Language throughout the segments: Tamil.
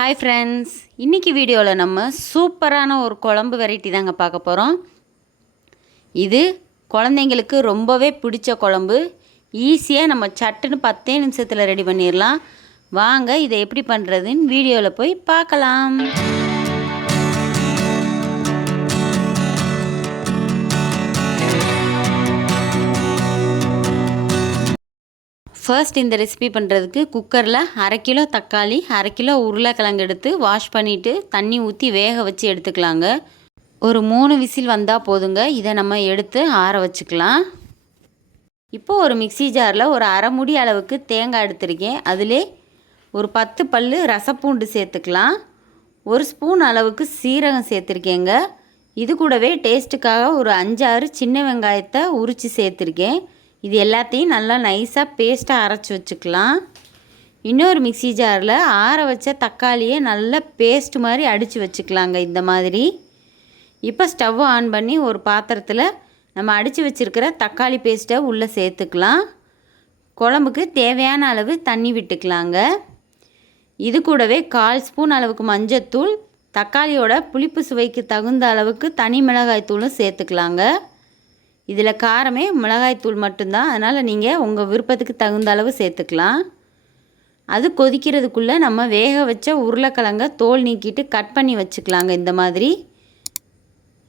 ஹாய் ஃப்ரெண்ட்ஸ், இன்றைக்கி வீடியோவில் நம்ம சூப்பரான ஒரு குழம்பு வெரைட்டி தாங்க பார்க்க போகிறோம். இது குழந்தைங்களுக்கு ரொம்பவே பிடிச்ச குழம்பு. ஈஸியாக நம்ம சட்டுன்னு 10 நிமிஷத்தில் ரெடி பண்ணிடலாம். வாங்க இதை எப்படி பண்ணுறதுன்னு வீடியோவில் போய் பார்க்கலாம். ஃபர்ஸ்ட் இந்த ரெசிபி பண்ணுறதுக்கு குக்கரில் 1/2 கிலோ தக்காளி, 1/2 கிலோ உருளைக்கிழங்கு எடுத்து வாஷ் பண்ணிவிட்டு தண்ணி ஊற்றி வேக வச்சு எடுத்துக்கலாங்க. ஒரு 3 விசில் வந்தால் போதுங்க. இதை நம்ம எடுத்து ஆற வச்சுக்கலாம். இப்போது ஒரு மிக்சி ஜாரில் ஒரு 1/2 மூடி அளவுக்கு தேங்காய் எடுத்துருக்கேன். அதிலே ஒரு 10 பல் ரசப்பூண்டு சேர்த்துக்கலாம். 1 ஸ்பூன் அளவுக்கு சீரகம் சேர்த்துருக்கேங்க. இது கூடவே டேஸ்ட்டுக்காக ஒரு 5-6 சின்ன வெங்காயத்தை உரித்து சேர்த்துருக்கேன். இது எல்லாத்தையும் நல்லா நைஸாக பேஸ்ட்டாக அரைச்சி வச்சுக்கலாம். இன்னொரு மிக்சி ஜாரில் ஆற வச்ச தக்காளியை நல்லா பேஸ்ட் மாதிரி அடித்து வச்சுக்கலாங்க இந்த மாதிரி. இப்போ ஸ்டவ் ஆன் பண்ணி ஒரு பாத்திரத்தில் நம்ம அடித்து வச்சுருக்கிற தக்காளி பேஸ்ட்டை உள்ளே சேர்த்துக்கலாம். குழம்புக்கு தேவையான அளவு தண்ணி விட்டுக்கலாங்க. இது கூடவே 1/4 ஸ்பூன் அளவுக்கு மஞ்சத்தூள், தக்காளியோட புளிப்பு சுவைக்கு தகுந்த அளவுக்கு தனி மிளகாய் தூளும் சேர்த்துக்கலாங்க. இதில் காரமே மிளகாய்த்தூள் மட்டும்தான், அதனால் நீங்கள் உங்கள் விருப்பத்துக்கு தகுந்த அளவு சேர்த்துக்கலாம். அது கொதிக்கிறதுக்குள்ளே நம்ம வேக வச்ச உருளைக்கிழங்க தோல் நீக்கிட்டு கட் பண்ணி வச்சுக்கலாங்க இந்த மாதிரி.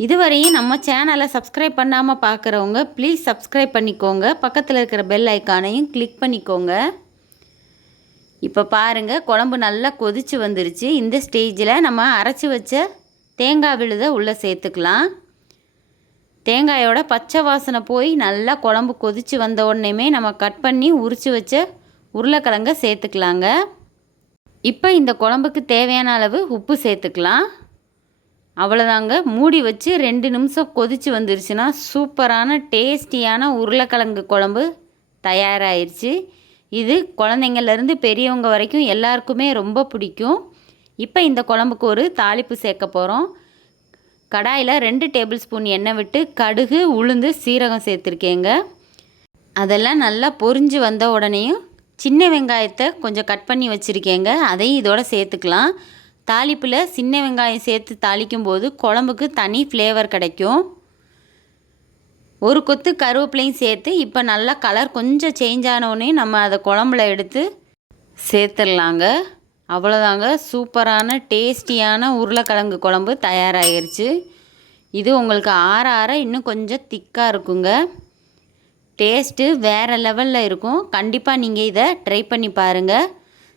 இதுவரையும் நம்ம சேனலை சப்ஸ்கிரைப் பண்ணாமல் பார்க்குறவங்க ப்ளீஸ் சப்ஸ்கிரைப் பண்ணிக்கோங்க. பக்கத்தில் இருக்கிற பெல் ஐக்கானையும் கிளிக் பண்ணிக்கோங்க. இப்போ பாருங்கள், குழம்பு நல்லா கொதித்து வந்துருச்சு. இந்த ஸ்டேஜில் நம்ம அரைச்சி வச்ச தேங்காய் விழுதை உள்ளே சேர்த்துக்கலாம். தேங்காயோட பச்சை வாசனை போய் நல்லா குழம்பு கொதித்து வந்த உடனேமே நம்ம கட் பண்ணி உரித்து வச்ச உருளைக்கிழங்க சேர்த்துக்கலாங்க. இப்போ இந்த குழம்புக்கு தேவையான அளவு உப்பு சேர்த்துக்கலாம். அவ்வளோதாங்க. மூடி வச்சு 2 நிமிஷம் கொதித்து வந்துருச்சுன்னா சூப்பரான டேஸ்டியான உருளைக்கிழங்கு குழம்பு தயாராகிருச்சு. இது குழந்தைங்கள்லேருந்து பெரியவங்க வரைக்கும் எல்லாருக்குமே ரொம்ப பிடிக்கும். இப்போ இந்த குழம்புக்கு ஒரு தாளிப்பு சேர்க்க போகிறோம். கடாயில் 2 டேபிள் ஸ்பூன் எண்ணெய் விட்டு கடுகு, உளுந்து, சீரகம் சேர்த்துருக்கேங்க. அதெல்லாம் நல்லா பொரிஞ்சு வந்த உடனேயும் சின்ன வெங்காயத்தை கொஞ்சம் கட் பண்ணி வச்சுருக்கேங்க. அதையும் இதோட சேர்த்துக்கலாம். தாளிப்பில் சின்ன வெங்காயம் சேர்த்து தாளிக்கும் போது குழம்புக்கு தனி ஃப்ளேவர் கிடைக்கும். ஒரு கொத்து கருவேப்பிலையும் சேர்த்து இப்போ நல்லா கலர் கொஞ்சம் சேஞ்ச் ஆனோடனே நம்ம அதை குழம்புல எடுத்து சேர்த்துடலாங்க. அவ்வளோதாங்க, சூப்பரான டேஸ்டியான உருளைக்கிழங்கு குழம்பு தயாராகிருச்சு. இது உங்களுக்கு ஆற ஆற இன்னும் கொஞ்சம் திக்காக இருக்குங்க. டேஸ்ட்டு வேறு லெவலில் இருக்கும். கண்டிப்பாக நீங்கள் இதை ட்ரை பண்ணி பாருங்கள்.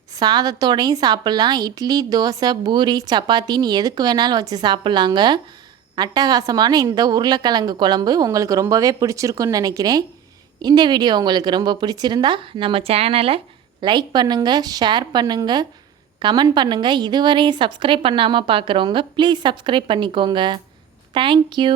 சாதத்தோடையும் சாப்பிட்லாம். இட்லி, தோசை, பூரி, சப்பாத்தின்னு எதுக்கு வேணாலும் வச்சு சாப்பிட்லாங்க. அட்டகாசமான இந்த உருளைக்கிழங்கு குழம்பு உங்களுக்கு ரொம்பவே பிடிச்சிருக்குன்னு நினைக்கிறேன். இந்த வீடியோ உங்களுக்கு ரொம்ப பிடிச்சிருந்தா நம்ம சேனலை லைக் பண்ணுங்கள், ஷேர் பண்ணுங்கள், கமெண்ட் பண்ணுங்கள். இதுவரையும் சப்ஸ்கிரைப் பண்ணாமல் பார்க்குறவங்க ப்ளீஸ் சப்ஸ்கிரைப் பண்ணிக்கோங்க. தேங்க்யூ.